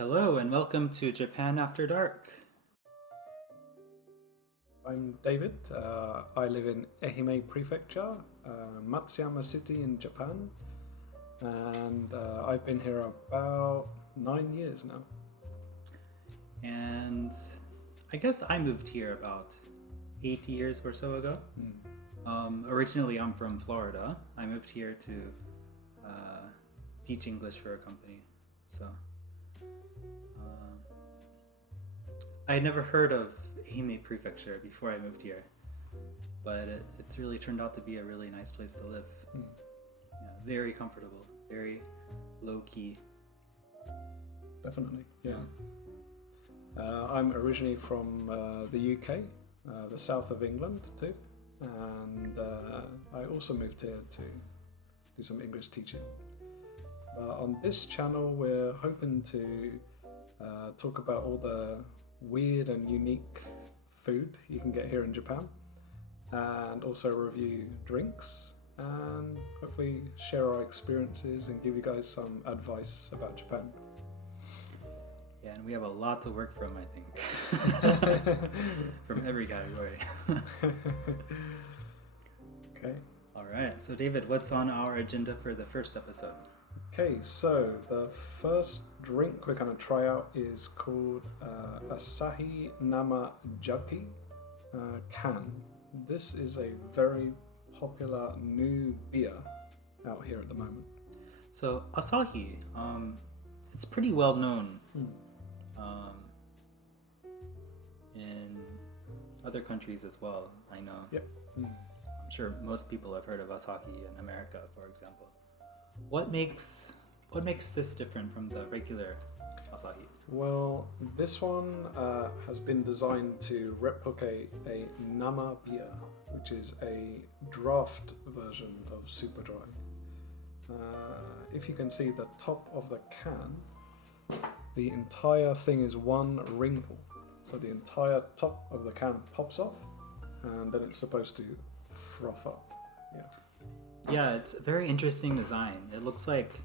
Hello and welcome to Japan After Dark. I'm David. I live in Ehime Prefecture, Matsuyama City in Japan, and I've been here about 9 years now. And I guess I moved here about 8 years or so ago. Originally I'm from Florida. I moved here to teach English for a company. So I had never heard of Ehime Prefecture before I moved here, but it's really turned out to be a really nice place to live. Yeah, very comfortable, very low-key. Definitely, yeah. I'm originally from the UK, the south of England too, and I also moved here to do some English teaching. On this channel we're hoping to talk about all the weird and unique food you can get here in Japan, and also review drinks and hopefully share our experiences and give you guys some advice about Japan. Yeah, and we have a lot to work from, I think. From every category. Okay. Alright, so David, what's on our agenda for the first episode? Okay, so the first drink we're going to try out is called Asahi Nama Jaki Can. This is a very popular new beer out here at the moment. So Asahi, it's pretty well known in other countries as well, I know. Yep. I'm sure most people have heard of Asahi in America, for example. What makes this different from the regular Asahi? Well, this one has been designed to replicate a Nama beer, which is a draft version of super dry. If you can see the top of the can, the entire thing is one wrinkle. So the entire top of the can pops off, and then it's supposed to froth up. Yeah. Yeah, it's a very interesting design. It looks like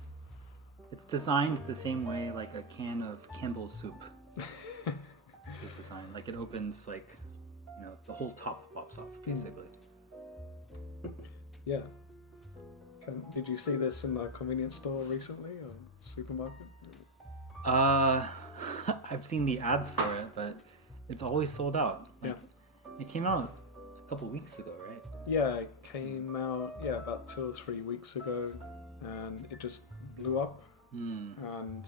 it's designed the same way like a can of Campbell's soup is designed. Like it opens like, the whole top pops off basically. Yeah. Did you see this in the convenience store recently or supermarket? I've seen the ads for it, but it's always sold out. Like, it came out a couple weeks ago, right? Yeah, it came out about 2 or 3 weeks ago, and it just blew up. And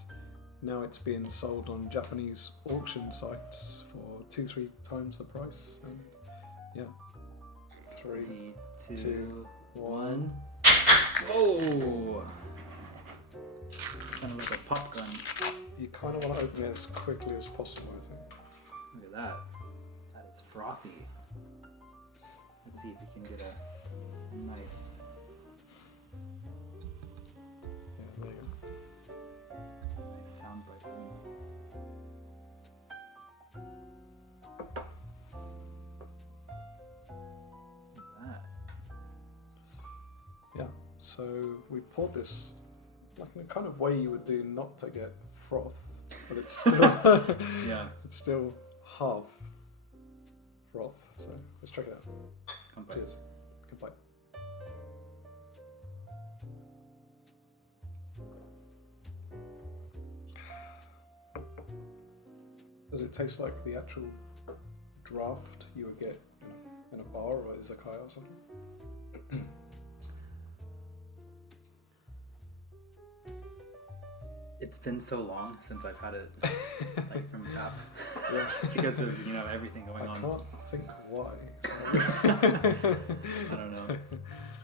now it's being sold on Japanese auction sites for 2-3 times the price. And yeah, 3, 2, 1. Whoa! Kind of like a pop gun. You kind of want to open it as quickly as possible, I think. Look at that. That is frothy. Let's see if we can get a nice... Yeah, there you go. Nice sound bite from you. Look at that. Yeah, so we poured this like in the kind of way you would do not to get froth, but it's still Yeah. it's still half froth. So let's check it out. Come Cheers. Good bite. Does it taste like the actual draft you would get in a bar or izakaya or something? It's been so long since I've had it like from tap. Yeah. Because of everything going I on. can't think why. I don't know.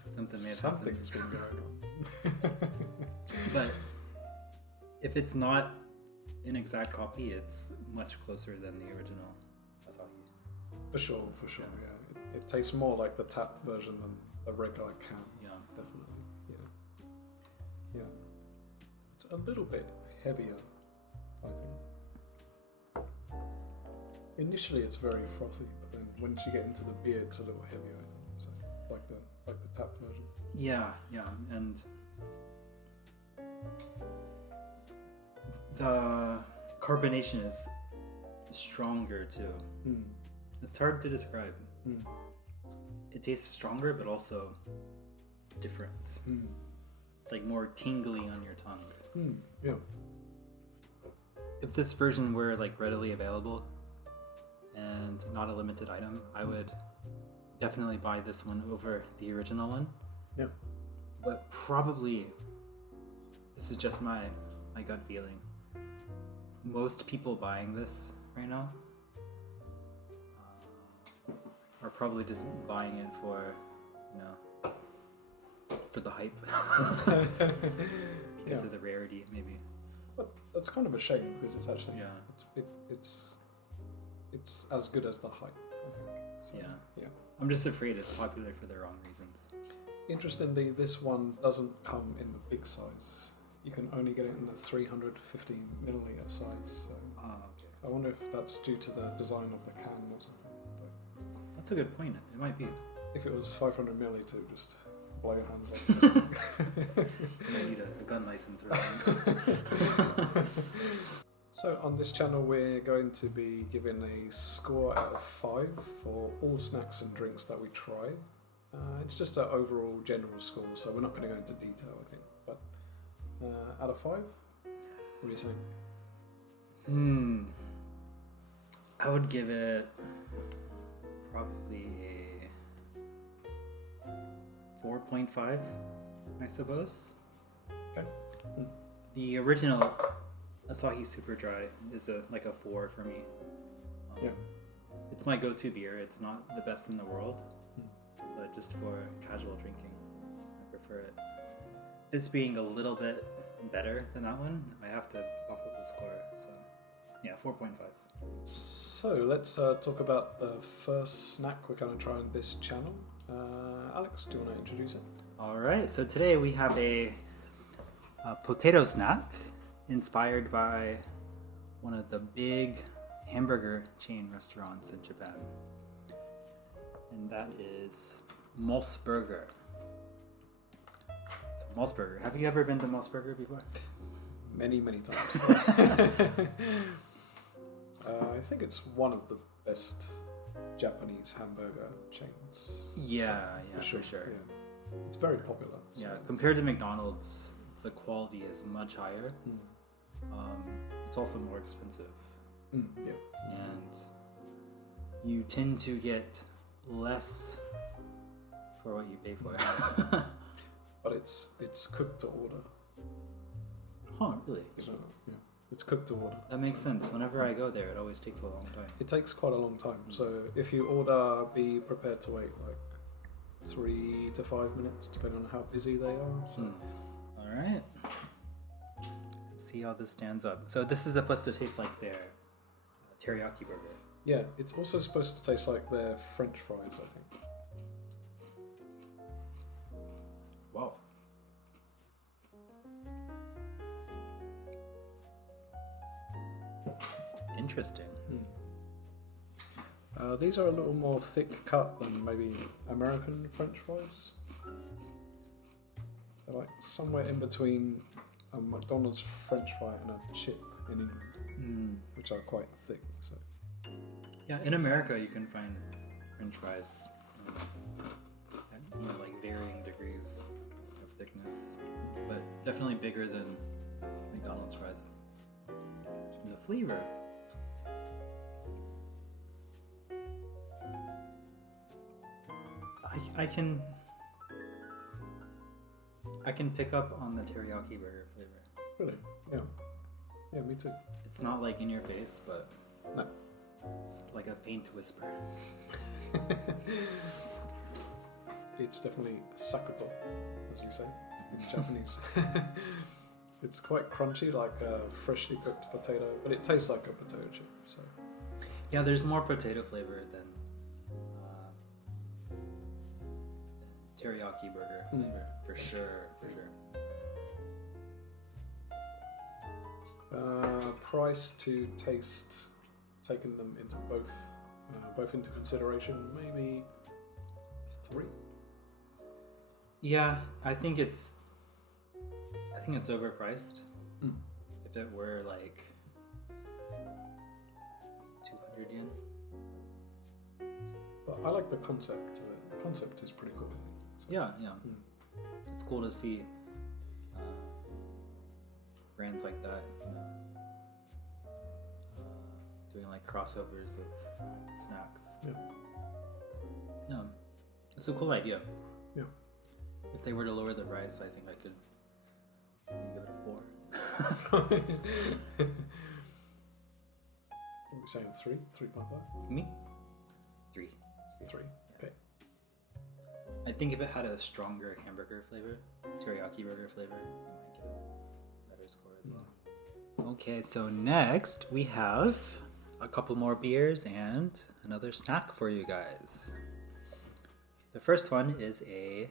Something may have happened. Something's been going on. But if it's not an exact copy, it's much closer than the original Asahi. For sure, yeah. It tastes more like the tap version than the regular can. Yeah. Definitely, yeah. It's a little bit heavier, I think. Initially it's very frothy, but then once you get into the beer it's a little heavier, so like the tap version. Yeah, and the carbonation is stronger too. It's hard to describe. It tastes stronger, but also different. It's like more tingly on your tongue. Yeah. If this version were like readily available and not a limited item, I would definitely buy this one over the original one. Yeah. But probably, this is just my gut feeling, most people buying this right now are probably just buying it for, for the hype. Because of the rarity, maybe. But that's kind of a shame because it's actually Yeah. it's as good as the hype. I think. So, yeah. I'm just afraid it's popular for the wrong reasons. Interestingly, this one doesn't come in the big size. You can only get it in the 350 milliliter size. So Okay. I wonder if that's due to the design of the can or something. But That's a good point. It might be. if it was 500 milliliter, just blow your hands off. You might need a gun license or something. So on this channel we're going to be giving a score out of 5 for all snacks and drinks that we try. It's just an overall general score, so we're not going to go into detail, I think. But out of 5, what do you say? I would give it probably a 4.5, I suppose. Okay. The original Asahi Super Dry is like a 4 for me. Yeah. It's my go-to beer. It's not the best in the world, but just for casual drinking, I prefer it. This being a little bit better than that one, I have to bump up the score. So, yeah, 4.5. So let's talk about the first snack we're going to try on this channel. Alex, do you want to introduce it? All right. So today we have a potato snack inspired by one of the big hamburger chain restaurants in Japan, and that is Mosburger. So Mosburger. Have you ever been to Mosburger before? Many times. I think it's one of the best Japanese hamburger chains. Yeah, So, for sure. Yeah. It's very popular. So. Yeah, compared to McDonald's, the quality is much higher. It's also more expensive. Yeah. And you tend to get less for what you pay for. But it's cooked to order. Huh, really? Yeah. It's cooked to order. That makes sense. Whenever I go there, it always takes a long time. It takes quite a long time. So if you order, be prepared to wait like 3 to 5 minutes, depending on how busy they are. So. All right. Let's see how this stands up. So this is supposed to taste like their teriyaki burger. Yeah, it's also supposed to taste like their French fries, I think. Wow. Interesting. These are a little more thick cut than maybe American French fries. They're like somewhere in between a McDonald's French fry and a chip in England, which are quite thick. So. Yeah, in America you can find French fries at like varying degrees of thickness, but definitely bigger than McDonald's fries. The flavor. I can pick up on the teriyaki burger flavor. Really? Yeah. Yeah, me too. It's not like in your face, but No. it's like a faint whisper. It's definitely sakuto, as you say in Japanese. It's quite crunchy, like a freshly cooked potato, but it tastes like a potato chip. So Yeah, there's more potato flavor than teriyaki burger flavor, for sure. Price to taste, taking them into both into consideration, maybe 3. Yeah, I think it's overpriced. If it were like I like the concept of it. The concept is pretty cool. I think. So, Yeah. It's cool to see brands like that, doing like crossovers with snacks. Yeah, it's a cool idea. Yeah. If they were to lower the price, I think I could give it a 4. What are we saying? 3? 3.5? Me? 3. 3. Okay. I think if it had a stronger hamburger flavor, teriyaki burger flavor, I might give it a better score as well. Okay, so next we have a couple more beers and another snack for you guys. The first one is a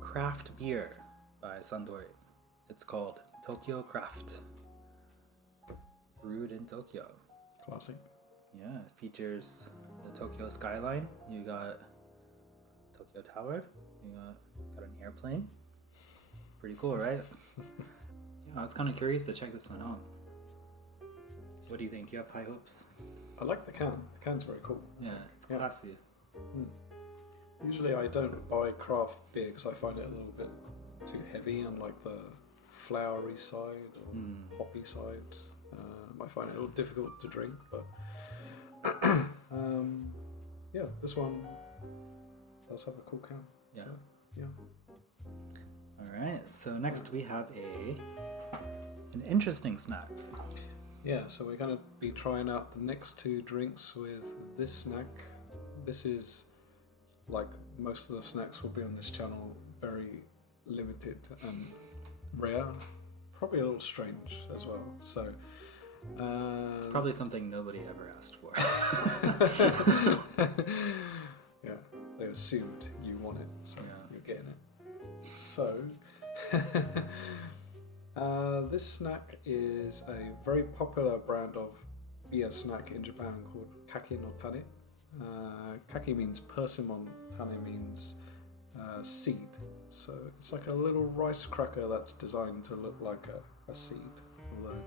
craft beer by Sandori. It's called Tokyo Craft. Brewed in Tokyo. Classic. Yeah, it features the Tokyo Skyline. You got Tokyo Tower. You got an airplane. Pretty cool, right? Yeah, I was kind of curious to check this one out. What do you think? Do you have high hopes? I like the can. The can's very cool. Yeah, it's classy. Usually I don't buy craft beer because I find it a little bit too heavy on like the flowery side or hoppy side. I find it a little difficult to drink, but yeah, this one does have a cool can. Yeah. So, yeah. All right. So next we have an interesting snack. Yeah, so we're going to be trying out the next 2 drinks with this snack. This is, like most of the snacks will be on this channel, very limited and rare. Probably a little strange as well. So It's probably something nobody ever asked for. Yeah, they assumed you want it, so you're getting it. So this snack is a very popular brand of beer snack in Japan called Kake no Tane. Kake means persimmon, tane means seed. So it's like a little rice cracker that's designed to look like a seed. Although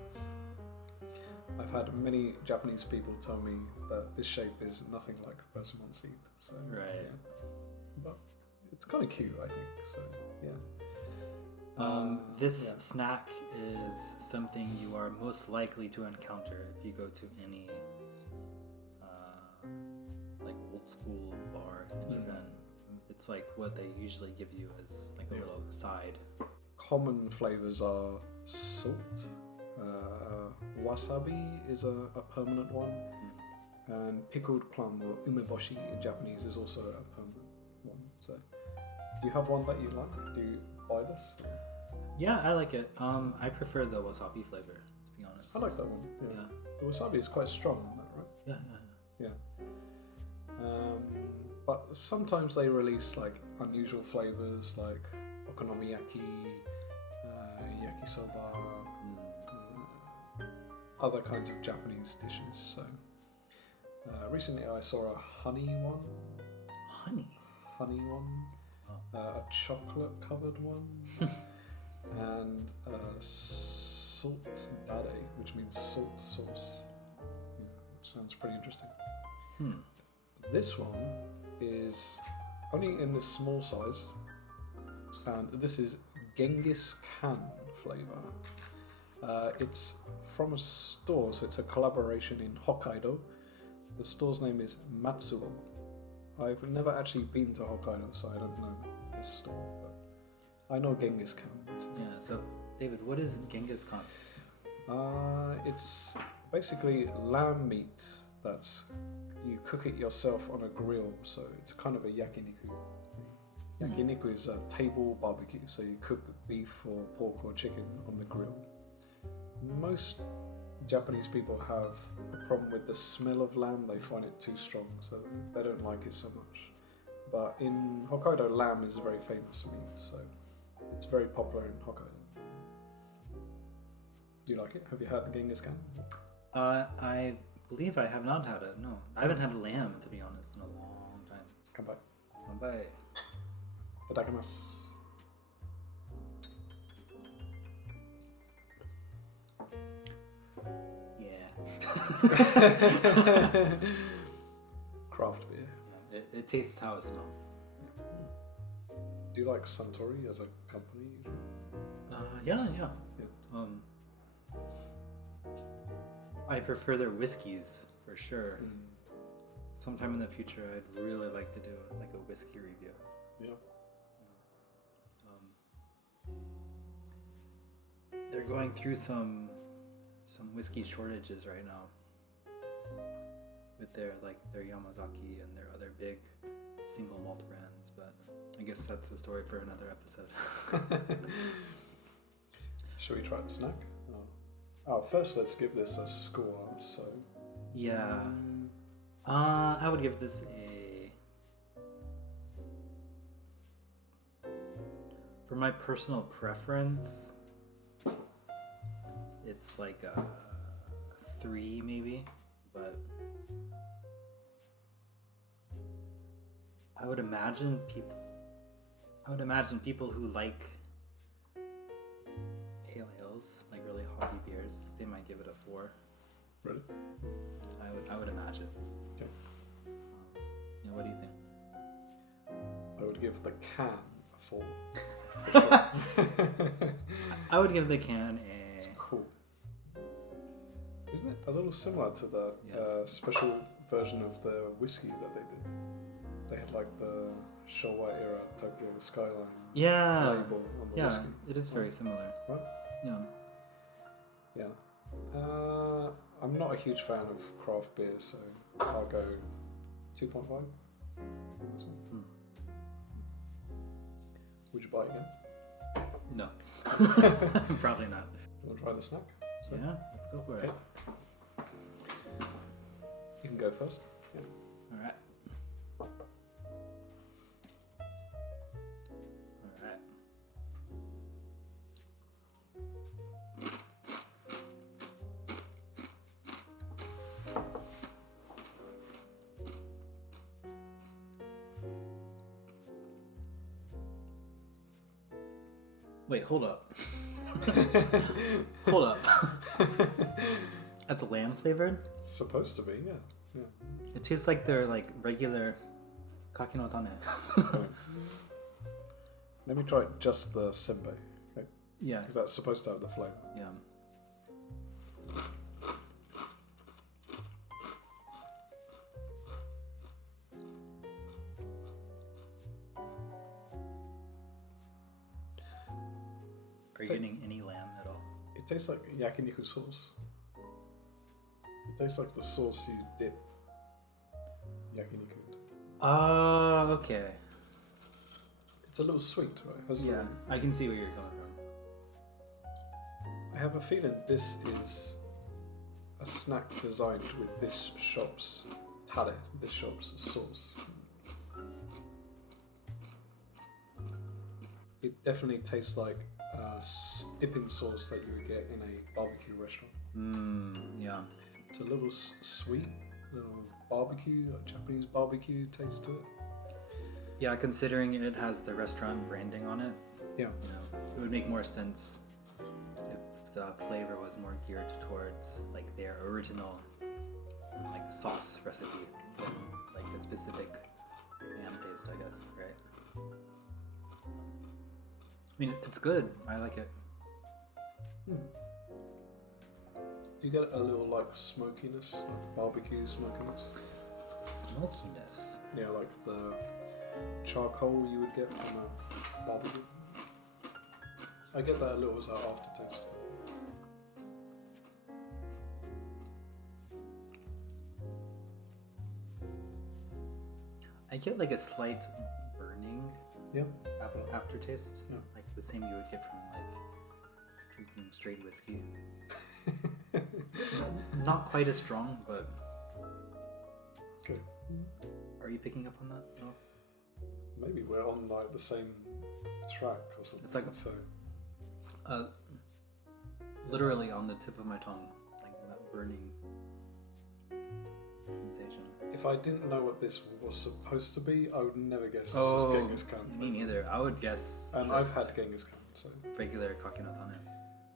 I've had many Japanese people tell me that this shape is nothing like a persimmon seed. So, Right. Yeah. But it's kind of cute, I think. So yeah. This snack is something you are most likely to encounter if you go to any like old school bar in Japan. It's like what they usually give you as like a little side. Common flavors are salt. Wasabi is a permanent one, and pickled plum or umeboshi in Japanese is also a permanent one. So, do you have one that you like? Do you buy this? Yeah, I like it. I prefer the wasabi flavor, to be honest. I like that one. Yeah. The wasabi is quite strong on that, right? Yeah. But sometimes they release like unusual flavors like okonomiyaki, yakisoba, other kinds of Japanese dishes. So recently I saw a honey one. Honey one. A chocolate covered one. And salt dare, which means salt sauce. Which sounds pretty interesting. This one is only in this small size, and this is Genghis Khan flavor. It's from a store, so it's a collaboration in Hokkaido. The store's name is Matsuo. I've never actually been to Hokkaido, so I don't know this store, but I know Genghis Khan. Yeah, so David, what is Genghis Khan? It's basically lamb meat that's you cook it yourself on a grill, so it's kind of a yakiniku. Yakiniku is a table barbecue, so you cook beef or pork or chicken on the grill. Most Japanese people have a problem with the smell of lamb. They find it too strong, so they don't like it so much. But in Hokkaido, lamb is a very famous meat, so it's very popular in Hokkaido. Do you like it? Have you had Genghis Khan? I believe I have not had it. No, I haven't had lamb, to be honest, in a long time. Come back. Bye. Itadakimasu. Yeah. Craft beer. It tastes how it smells. Do you like Suntory as a company? Yeah. Yeah. I prefer their whiskeys for sure. Sometime in the future, I'd really like to do like a whiskey review. Yeah. They're going through some whiskey shortages right now with their Yamazaki and their other big single malt brands, but I guess that's a story for another episode. Shall we try the snack? Oh, first let's give this a score. So yeah, I would give this for my personal preference, it's like a 3 maybe, but I would imagine people who like pale ales, like really hobby beers, they might give it a 4. Really? I would imagine. Okay. Yeah, what do you think? I would give the can a 4. I would give the can It's a... cool. Isn't it a little similar to the special version of the whiskey that they did? They had like the Showa era Tokyo Skyline Yeah, label on the whiskey. it is very similar. Right? Yeah. Yeah. I'm not a huge fan of craft beer, so I'll go 2.5 on this one. Would you buy it again? No. Probably not. You want to try the snack? So, Yeah, let's go for it. Okay. You can go first. Yeah. Alright. Wait, hold up. Hold up. That's lamb flavored? It's supposed to be, yeah. It tastes like their like regular kakinotane. Let me try just the senbei, okay? Yeah. Because that's supposed to have the flavour. Yeah. Are you getting any lamb at all? It tastes like yakiniku sauce. It tastes like the sauce you dip yakiniku into. Oh, okay. It's a little sweet, right? Has Yeah, I can see where you're coming from. I have a feeling this is a snack designed with this shop's tare, this shop's sauce. It definitely tastes like a dipping sauce that you would get in a barbecue restaurant. Yeah. It's a little sweet, little barbecue, like Japanese barbecue taste to it. Yeah, considering it has the restaurant branding on it, Yeah. you know, it would make more sense if the flavor was more geared towards like their original like sauce recipe than like a specific ham taste, I guess, right? I mean, it's good. I like it. You get a little like smokiness, like barbecue smokiness. Smokiness. Yeah, like the charcoal you would get from a barbecue. I get that a little as an aftertaste. I get like a slight burning Yeah. aftertaste, Yeah. like the same you would get from like drinking straight whiskey. Not quite as strong, but Okay. are you picking up on that? No. Maybe we're on like the same track or something. It's like so. Literally on the tip of my tongue, like that burning sensation. If I didn't know what this was supposed to be, I would never guess this Oh, was Genghis Khan. me neither. I would guess. And I've had Genghis Khan, so regular kakinotane.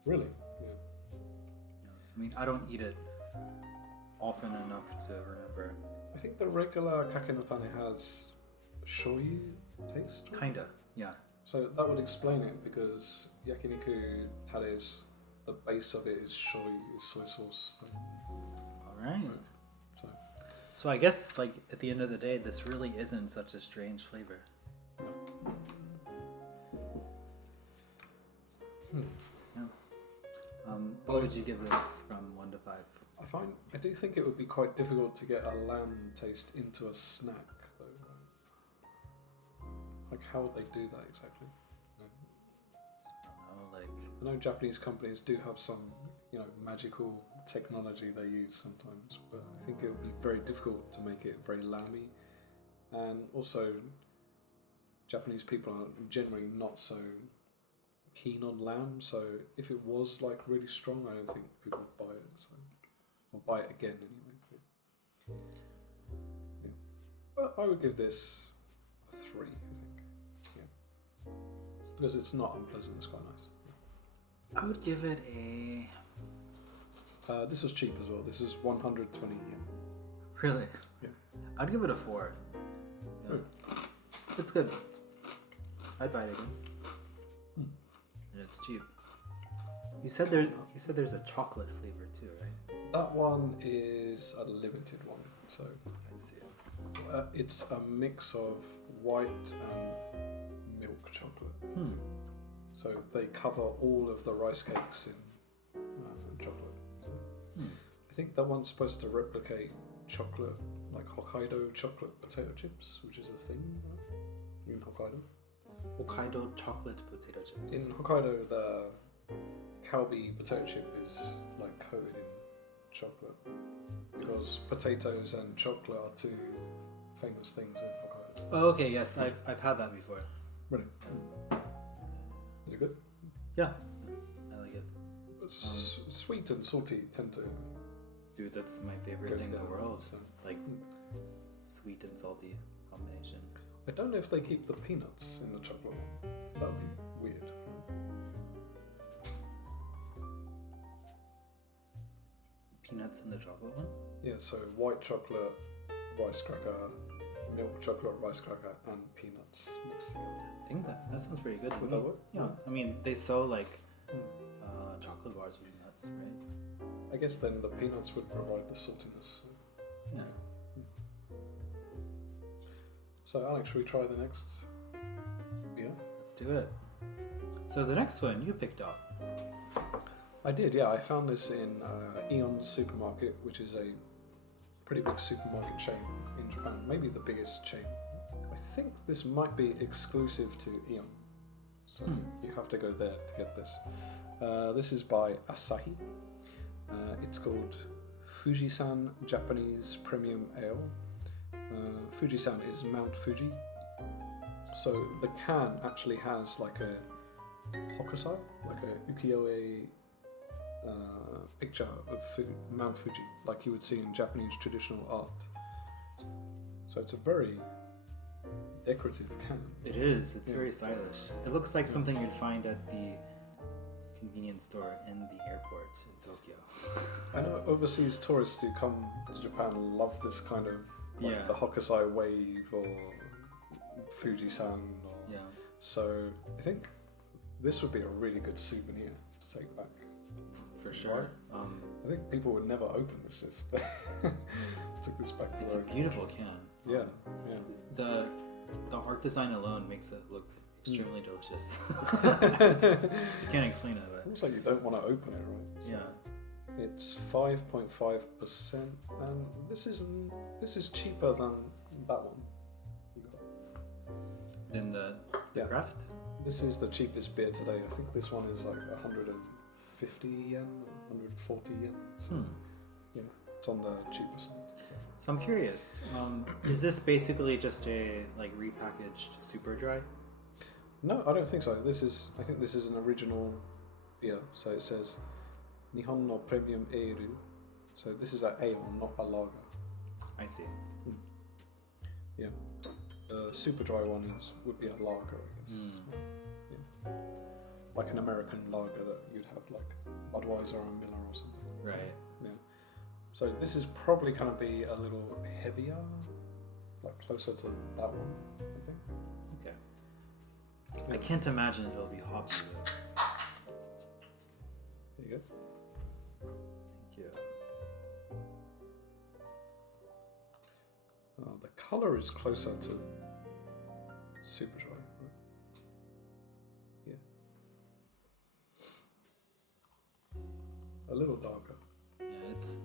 really, yeah. Yeah. I mean, I don't eat it often enough to remember. I think the regular kake no tane has shoyu taste. Kinda, yeah. So that would explain it, because yakiniku tare's, the base of it is shoyu, is soy sauce. Alright. So So I guess, like, at the end of the day, this really isn't such a strange flavor. Yeah. What would you give this from 1 to 5? I do think it would be quite difficult to get a lamb taste into a snack, though. Like, how would they do that exactly? I know Japanese companies do have some, magical technology they use sometimes, but I think it would be very difficult to make it very lamby. And also, Japanese people are generally not so keen on lamb, so if it was like really strong, I don't think people would buy it. So, or buy it again anyway. Yeah. But I would give this a 3, I think. Yeah. Because it's not unpleasant, it's quite nice. I would give it a... This was cheap as well. This is 120 yen. Really? Yeah. I'd give it a 4. Yeah. It's good. I'd buy it again. And it's cheap. You said there's a chocolate flavor too, right? That one is a limited one. So I see. it's a mix of white and milk chocolate. So they cover all of the rice cakes in chocolate. So I think that one's supposed to replicate chocolate, like Hokkaido chocolate potato chips, which is a thing, right? In Hokkaido. Hokkaido chocolate potato chips. In Hokkaido, the Calbee potato chip is like coated in chocolate, because potatoes and chocolate are 2 famous things in Hokkaido. Oh, okay, yes, I've had that before. Really? Is it good? Yeah, I like it. It's sweet and salty tend to. Dude, that's my favorite Go thing in the together, world. so. Like, sweet and salty combination. I don't know if they keep the peanuts in the chocolate one. That would be weird. Peanuts in the chocolate one? Yeah, so white chocolate, rice cracker, milk chocolate, rice cracker, and peanuts mixed together. I think that sounds pretty good to Would me. that work? Yeah, I mean, they sell like chocolate bars with nuts, right? I guess then the peanuts would provide the saltiness. So. Yeah. So Alex, should we try the next beer? Let's do it. So the next one you picked up. I did, yeah. I found this in Aeon Supermarket, which is a pretty big supermarket chain in Japan, maybe the biggest chain. I think this might be exclusive to Aeon, so you have to go there to get this. This is by Asahi. It's called Fujisan Japanese Premium Ale. Fujisan is Mount Fuji. So the can actually has like a hokusai, like a ukiyo-e picture of Mount Fuji, like you would see in Japanese traditional art. So it's a very decorative can. It is. It's very stylish. It looks like something you'd find at the convenience store in the airport in Tokyo. I know overseas tourists who come to Japan love this kind of like the Hokusai wave or Fujisan. Or, so I think this would be a really good souvenir to take back. For sure. I think people would never open this if they took this back. It's a beautiful can. Yeah. The art design alone makes it look extremely delicious. You can't explain it, but Looks like you don't want to open it, right? So it's 5.5%, and this is cheaper than that one. Then the craft. This is the cheapest beer today. I think this one is like 150 yen, 140 yen. So it's on the cheaper side. So I'm curious, is this basically just a like repackaged super dry? No, I don't think so. I think this is an original beer. So it says Nihon no Premium Eiru. So this is an ale, not a lager. I see. Yeah. The super dry one would be a lager, I guess. Yeah. Like an American lager that you'd have like Budweiser or Miller or something. Right. Yeah. So this is probably going to be a little heavier, like closer to that one, I think. Okay. Yeah. I can't imagine it'll be hoppy though. There you go. Thank you. The color is closer to super dry. Right? Yeah. A little darker. Yeah,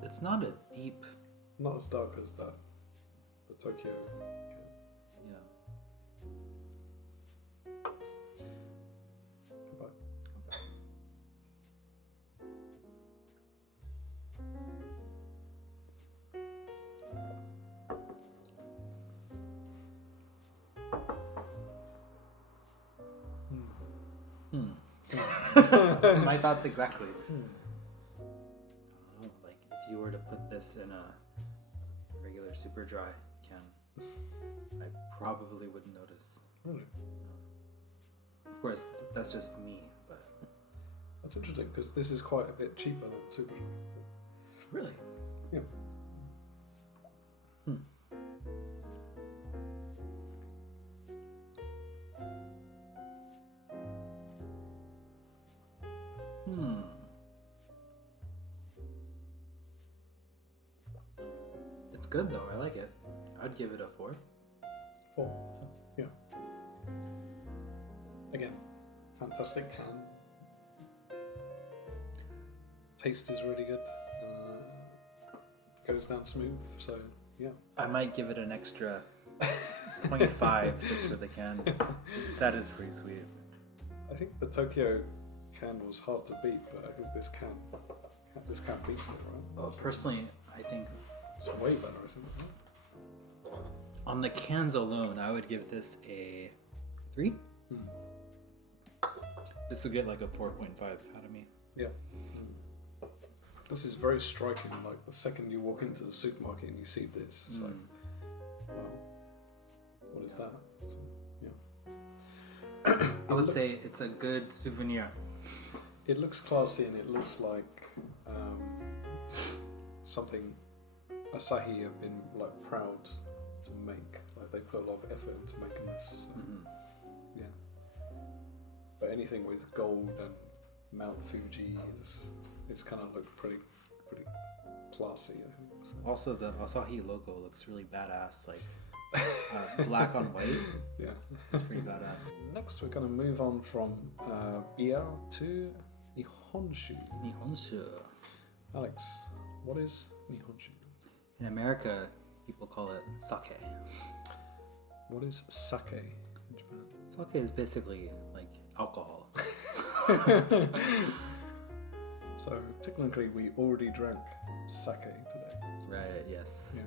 it's not a deep. Not as dark as that. The Tokyo. Yeah. Goodbye. My thoughts exactly. I don't know, like if you were to put this in a regular super dry can, I probably wouldn't notice. Really? Of course, that's just me, but That's interesting because this is quite a bit cheaper than super dry. really, Yeah. It's good though. I like it. I'd give it a 4. 4. Yeah. Again, fantastic can. Taste is really good. Goes down smooth. So yeah. I might give it an extra 0.5 just for the can. That is pretty sweet. I think the Tokyo can was hard to beat, but I think this can beats it, right? Well, personally, I think It's way better, I think. Right? on the cans alone, I would give this a 3. This will get like a 4.5 out of me. Yeah. This is very striking. Like the second you walk into the supermarket and you see this, it's like, wow, what is that? So, yeah. I would say it's a good souvenir. It looks classy and it looks like something Asahi have been like proud to make. Like they put a lot of effort into making this. So, yeah. But anything with gold and Mount Fuji it's kind of look pretty classy, I think. So. Also, the Asahi logo looks really badass, like black on white. Yeah. It's pretty badass. Next, we're going to move on from beer to Nihonshu. Nihonshu. Alex, what is Nihonshu? In America, people call it sake. What is sake in Japan? Sake is basically like alcohol. So technically, we already drank sake today. Right, yes. Yeah.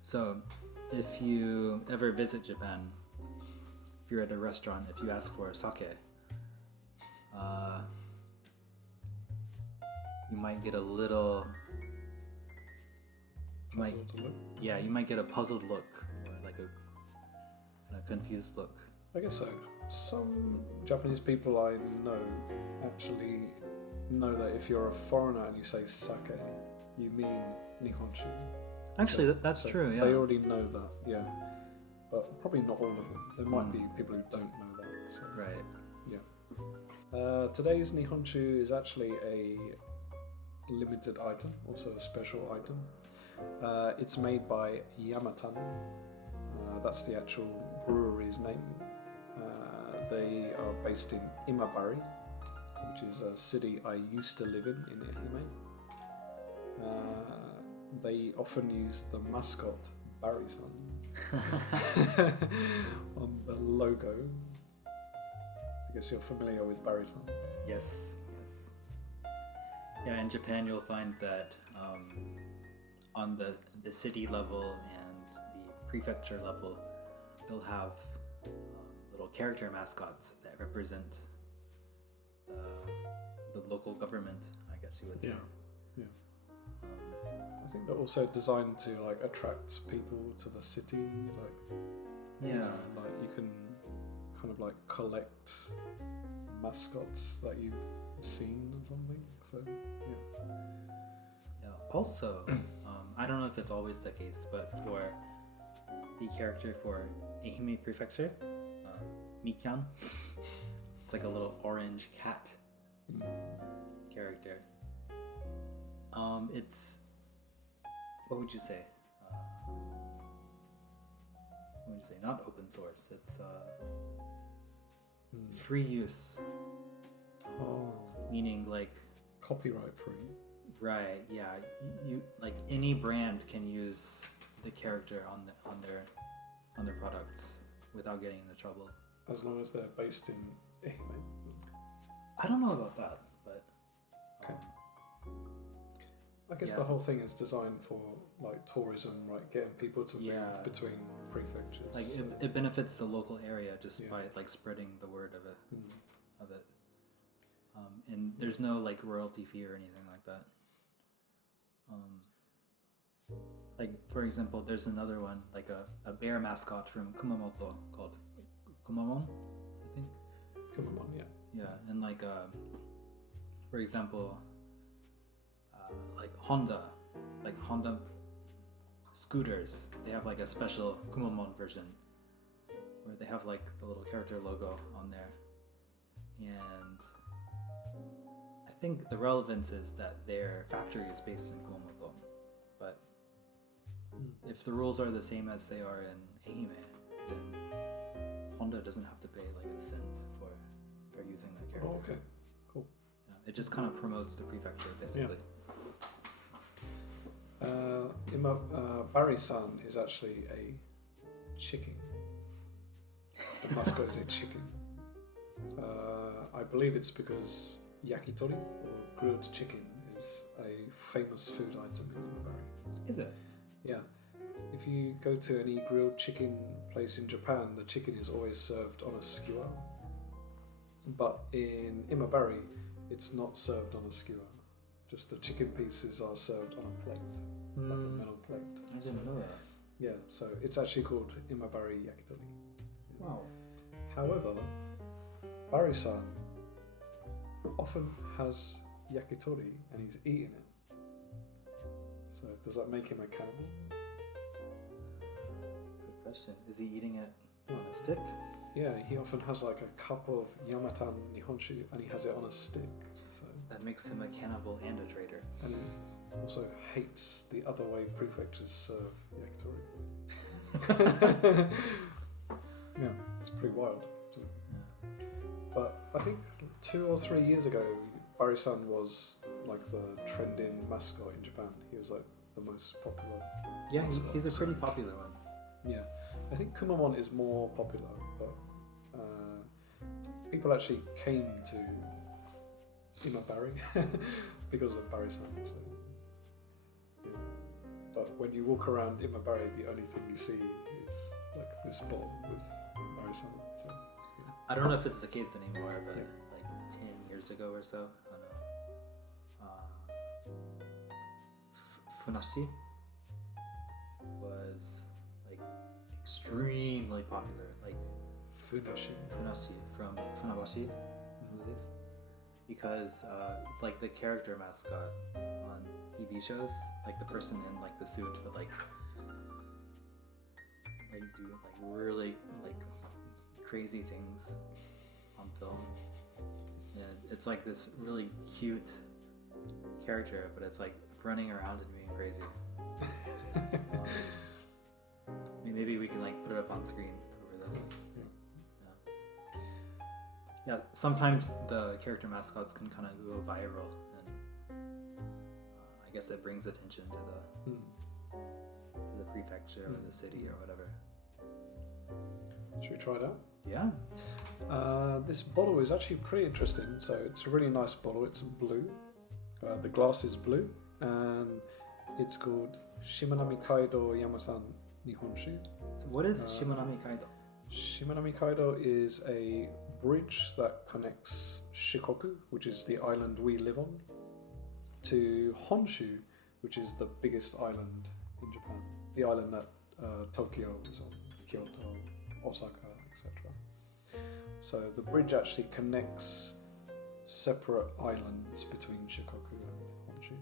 So, if you ever visit Japan, if you're at a restaurant, if you ask for sake, you might get a little... You might get a puzzled look, or like a confused look. I guess so. Some Japanese people I know actually know that if you're a foreigner and you say sake, you mean Nihonshu. Actually, that's true, yeah. They already know that, yeah. But probably not all of them. There might be people who don't know that. So. Right. Yeah. Today's Nihonshu is actually a limited item, also a special item. It's made by Yamatan. That's the actual brewery's name. They are based in Imabari, which is a city I used to live in Ehime. They often use the mascot Barry-san on the logo. I guess you're familiar with Barry-san. Yes. Yeah, in Japan you'll find that on the city level and the prefecture level, they'll have little character mascots that represent the local government, I guess you would say. Yeah. I think they're also designed to like attract people to the city, like like you can kind of like collect mascots that you've seen or something. So Also, I don't know if it's always the case, but for the character for Ehime Prefecture, Mikyan, it's like a little orange cat character. It's, what would you say? What would you say? Not open source. It's free use. Oh, Meaning like copyright free. right, yeah. You like any brand can use the character on their products without getting into trouble. As long as they're based in Ehime. I don't know about that, but Okay. I guess Yeah. the whole thing is designed for like tourism, right? Getting people to Yeah. move between prefectures. like so- it benefits the local area just Yeah. by like spreading the word of it. Mm. And there's no like royalty fee or anything like that. Like for example, there's another one like a bear mascot from Kumamoto called Kumamon, I think. Come on, yeah. Yeah, and like for example, like Honda scooters, they have like a special Kumamon version where they have like the little character logo on there, and I think the relevance is that their factory is based in Kumamoto, but if the rules are the same as they are in Ehime, then Honda doesn't have to pay like a cent for using that character. Oh, okay. Cool. Yeah, it just kind of promotes the prefecture, basically. Barry-san is actually a chicken. The mascot is a chicken. I believe it's because yakitori, or grilled chicken, is a famous food item in Imabari. Is it? Yeah. If you go to any grilled chicken place in Japan, the chicken is always served on a skewer. But in Imabari, it's not served on a skewer. Just the chicken pieces are served on a plate, like a metal plate. I didn't know that. Yeah, so it's actually called Imabari Yakitori. Wow. However, Barry-san often has yakitori and he's eating it. So does that make him a cannibal? Good question. Is he eating it on a stick? Yeah, he often has like a cup of Yamatan Nihonshu and he has it on a stick. So, That makes him a cannibal and a traitor. and he also hates the other way prefectures serve yakitori. Yeah, it's pretty wild. So. Yeah. But I think 2 or 3 years ago, Barry-san was like the trending mascot in Japan. He was like the most popular. Yeah, mascot, he's a so- pretty popular one. Yeah, I think Kumamon is more popular, but people actually came to Imabari because of Barry-san. So, yeah. But when you walk around Imabari, the only thing you see is like this ball with Barry-san. So, I don't know if it's the case anymore, but Yeah. like 10 years ago or so, I don't know. Funashi was like extremely popular. Like Funashi. Funashi from Funabashi, I believe, because it's like the character mascot on TV shows, like the person in like the suit would like do like really like crazy things on film. And it's like this really cute character, but it's like running around and being crazy. I mean, maybe we can like put it up on screen over this. Yeah, sometimes the character mascots can kind of go viral, and I guess it brings attention to the prefecture or the city or whatever. Should we try it out? Yeah. This bottle is actually pretty interesting. So it's a really nice bottle. It's blue. The glass is blue, and it's called Shimanami Kaido Yamatan Nihonshu. So what is Shimanami Kaido? Shimanami Kaido is a bridge that connects Shikoku, which is the island we live on, to Honshu, which is the biggest island in Japan. The island that Tokyo is on, Kyoto, Osaka, etc. So the bridge actually connects separate islands between Shikoku and Honshu.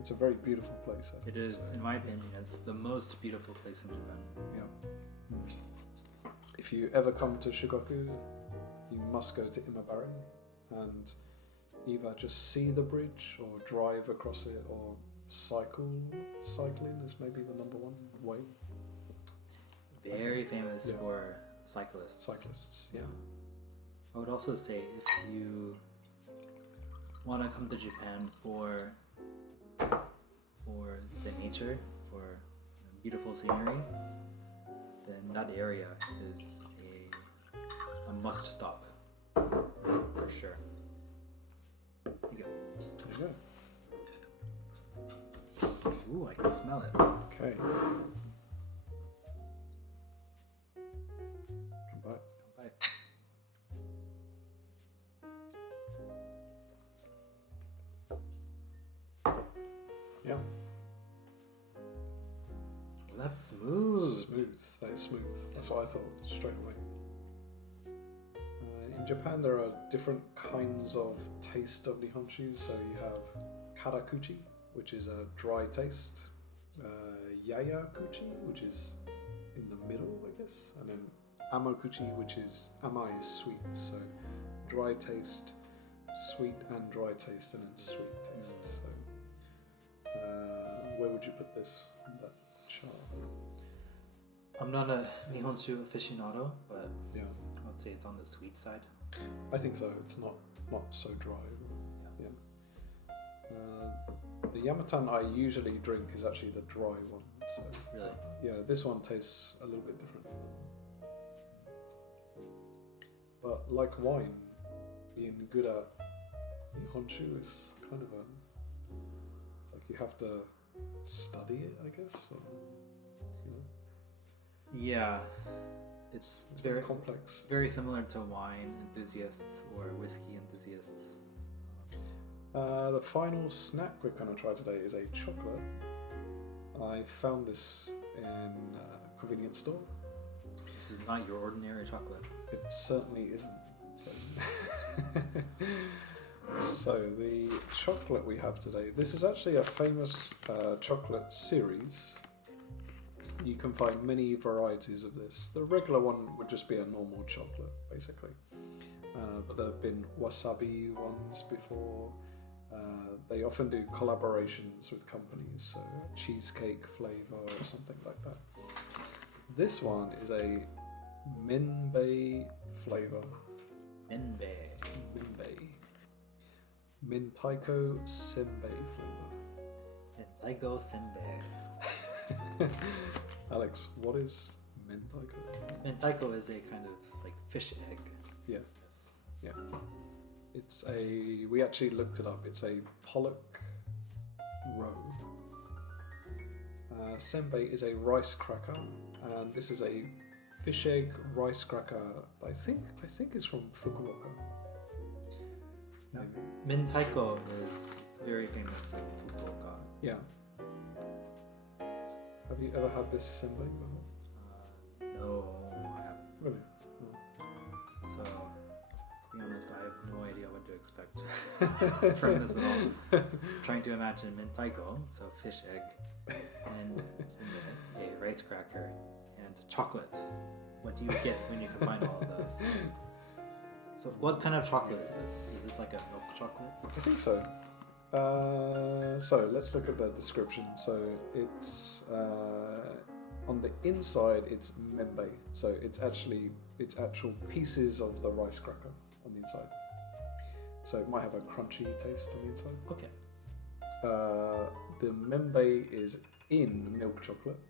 It's a very beautiful place. It is, in my opinion, it's the most beautiful place in Japan. Yeah. Mm. If you ever come to Shugaku, you must go to Imabari and either just see the bridge or drive across it or cycling is maybe the number one way. Very famous for cyclists. Cyclists, yeah. I would also say if you want to come to Japan for the nature, for beautiful scenery, then that area is a must stop for sure. There you go. Ooh, I can smell it. Okay. Come back. Yeah. Well, that's smooth. That is smooth. That's what I thought straight away. In Japan, there are different kinds of taste of nihonshu. So you have karakuchi, which is a dry taste, yayakuchi, which is in the middle, I guess, and then amakuchi, which is ama is sweet, so dry taste, sweet and dry taste, and then sweet taste. So where would you put this on that chart? I'm not a nihonshu aficionado, but Yeah, I'd say it's on the sweet side. I think so. It's not so dry. Yeah. The Yamatan I usually drink is actually the dry one. So Really? yeah, this one tastes a little bit different. But like wine, being good at nihonshu is kind of like you have to study it, I guess. Or, you know, Yeah. It's very complex. very similar to wine enthusiasts or whiskey enthusiasts. The final snack we're going to try today is a chocolate. I found this in a convenience store. This is not your ordinary chocolate. It certainly isn't. So the chocolate we have today, this is actually a famous chocolate series. You can find many varieties of this. The regular one would just be a normal chocolate, basically. But there have been wasabi ones before. They often do collaborations with companies, so cheesecake flavor or something like that. This one is a Menbei flavor. Menbei. Mentaiko senbei flavor. Mentaiko senbei. Alex, what is Mentaiko? Mentaiko is a kind of like fish egg. Yeah. Yes. Yeah. It's we actually looked it up. It's a pollock roe. Senbei is a rice cracker, and this is a fish egg rice cracker. I think it's from Fukuoka. No. Mentaiko is very famous in Fukuoka. Yeah. Have you ever had this senbei before? No, I haven't. Really? So, to be honest, I have no idea what to expect from this at all. Trying to imagine mentaiko, so fish egg, and a rice cracker, and chocolate. What do you get when you combine all of those? So, what kind of chocolate is this? Is this like a milk chocolate? I think so. So let's look at the description. So it's on the inside it's menbei. So it's actual pieces of the rice cracker on the inside. So it might have a crunchy taste on the inside. Okay. The menbei is in milk chocolate.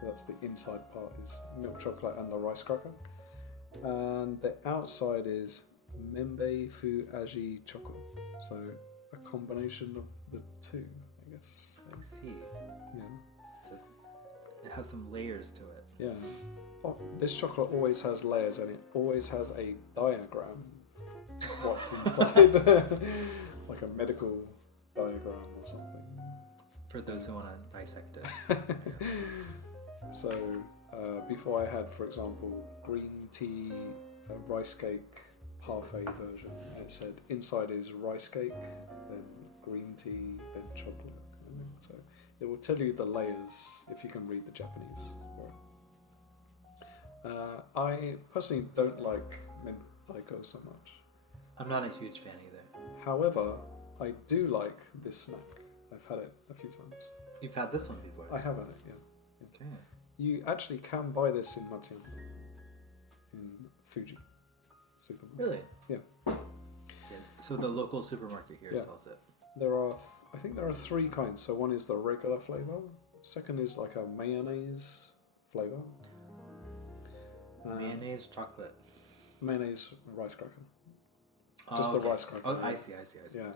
So that's the inside part is milk chocolate and the rice cracker. And the outside is menbei fu aji choco. So a combination of the two, I guess. I see. Yeah. So it has some layers to it. Yeah. Oh, this chocolate always has layers and it always has a diagram what's inside. Like a medical diagram or something. For those who want to dissect it. Yeah. So before I had, for example, green tea, rice cake, parfait version. It said inside is rice cake, then green tea, then chocolate. So it will tell you the layers if you can read the Japanese. I personally don't like Mentaiko so much. I'm not a huge fan either. However, I do like this snack. I've had it a few times. You've had this one before? I have had it, yeah. Okay. You actually can buy this in Matsuyama, in Fuji supermarket. Really? Yeah. Yes. So the local supermarket here sells it. I think there are three kinds. So one is the regular flavor. Second is like a mayonnaise flavor. Mayonnaise chocolate. Mayonnaise rice cracker. Just the rice cracker. Oh, I see. Yeah.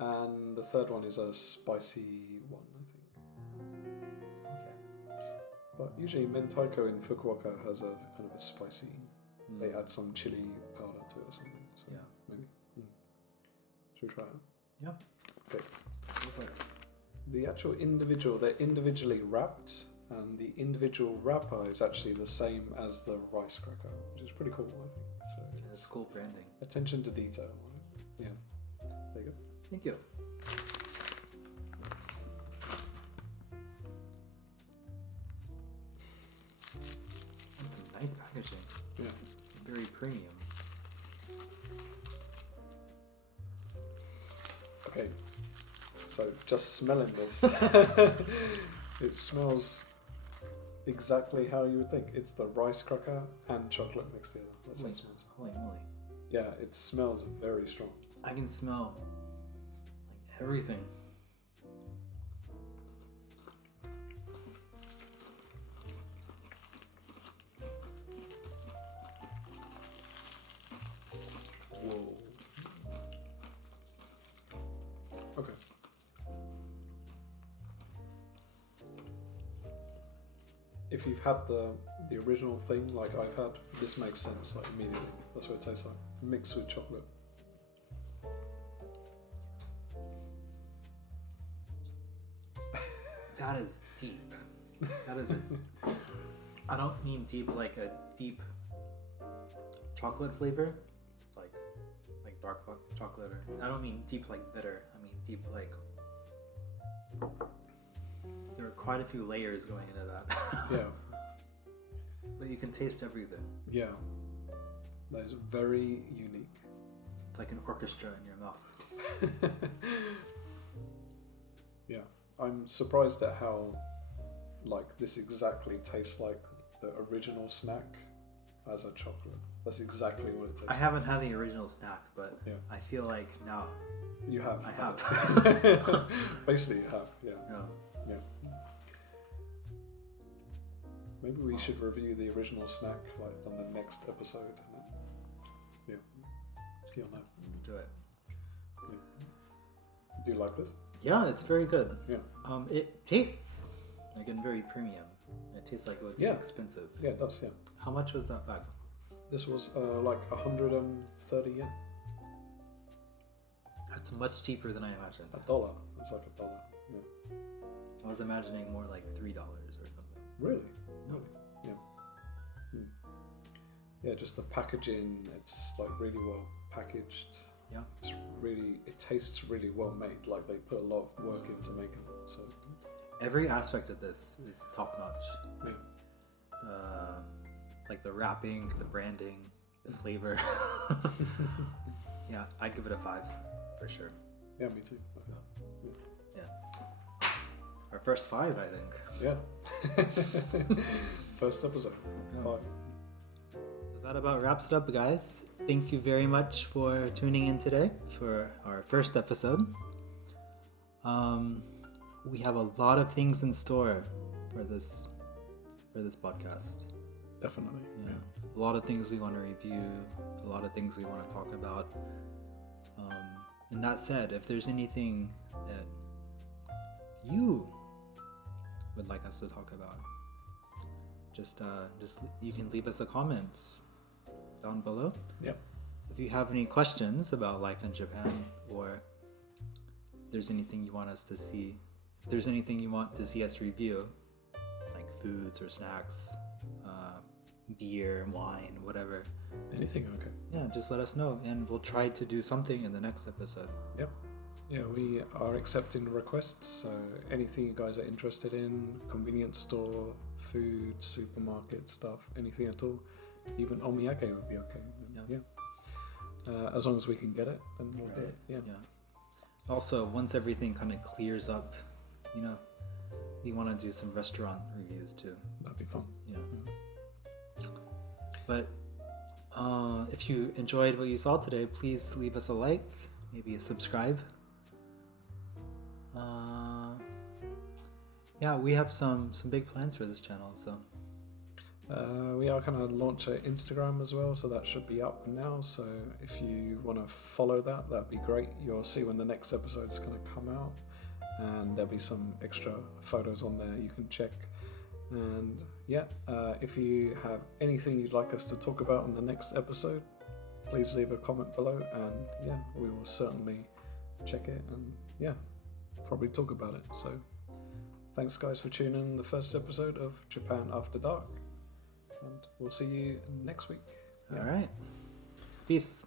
And the third one is a spicy one, I think. Okay. But usually Mentaiko in Fukuoka has a kind of a spicy. They add some chili powder to it or something. So Yeah. maybe. Should we try it? Yeah. Okay. Go for it. The actual individual, they're individually wrapped, and the individual wrapper is actually the same as the rice cracker, which is pretty cool, I think. So Yeah, that's cool branding. attention to detail. Yeah. There you go. Thank you. That's some nice packaging. Yeah. Very premium. Okay. So just smelling this, it smells exactly how you would think. It's the rice cracker and chocolate mixed together. That's how it smells. Holy moly. Yeah, it smells very strong. I can smell like everything. Whoa. Okay. If you've had the original thing, like I've had, this makes sense like immediately. That's what it tastes like, mixed with chocolate. That is deep. That is I don't mean deep like a deep chocolate flavor, like dark chocolate. Or I don't mean deep like bitter. I mean deep like. There are quite a few layers going into that. Yeah. But you can taste everything. Yeah. That is very unique. It's like an orchestra in your mouth. Yeah. I'm surprised at how, like, this exactly tastes like the original snack as a chocolate. That's exactly what it tastes I haven't had the original snack, but Yeah. I feel like now You have. I have. Basically, you have, yeah. No. Yeah. Maybe we should review the original snack, like, on the next episode. Yeah. You'll know. Let's do it. Yeah. Do you like this? Yeah, it's very good. Yeah. It tastes like a very premium. It tastes like it would be expensive. Yeah, it does, yeah. How much was that bag? This was like 130 yen. That's much cheaper than I imagined. $1. It was like $1. Yeah. I was imagining more like $3 or something. Really? No. Yeah. Yeah, just the packaging, it's like really well packaged. Yeah. It tastes really well made. Like they put a lot of work into making it. So Every aspect of this is top notch. yeah. Like the wrapping, the branding, the flavor. Yeah, I'd give it a 5 for sure. Yeah, me too. Yeah. Our first 5, I think. Yeah. First episode. Yeah. 5. So that about wraps it up, guys. Thank you very much for tuning in today for our first episode. We have a lot of things in store for this podcast. Definitely. Yeah. A lot of things we want to review, a lot of things we want to talk about. And that said, if there's anything that you would like us to talk about, just you can leave us a comment down below. Yep. If you have any questions about life in Japan, or if there's anything you want us to see, if there's anything you want to see us review, like foods or snacks, beer, wine, whatever. Anything, okay. Yeah, just let us know, and we'll try to do something in the next episode. Yep. Yeah, we are accepting requests, so anything you guys are interested in, convenience store, food, supermarket stuff, anything at all, even omiyage would be okay. Yeah. As long as we can get it, then we'll do it. Yeah. Also, once everything kind of clears up, we want to do some restaurant reviews too. That'd be fun. Yeah. But if you enjoyed what you saw today, please leave us a like, maybe a subscribe. We have some big plans for this channel, so we are going to launch an Instagram as well, so that should be up now. So if you want to follow that, that'd be great. You'll see when the next episode's going to come out, and there'll be some extra photos on there you can check. And if you have anything you'd like us to talk about on the next episode, please leave a comment below, and we will certainly check it and probably talk about it. So thanks guys for tuning in the first episode of Japan After Dark, and we'll see you next week. All right, peace.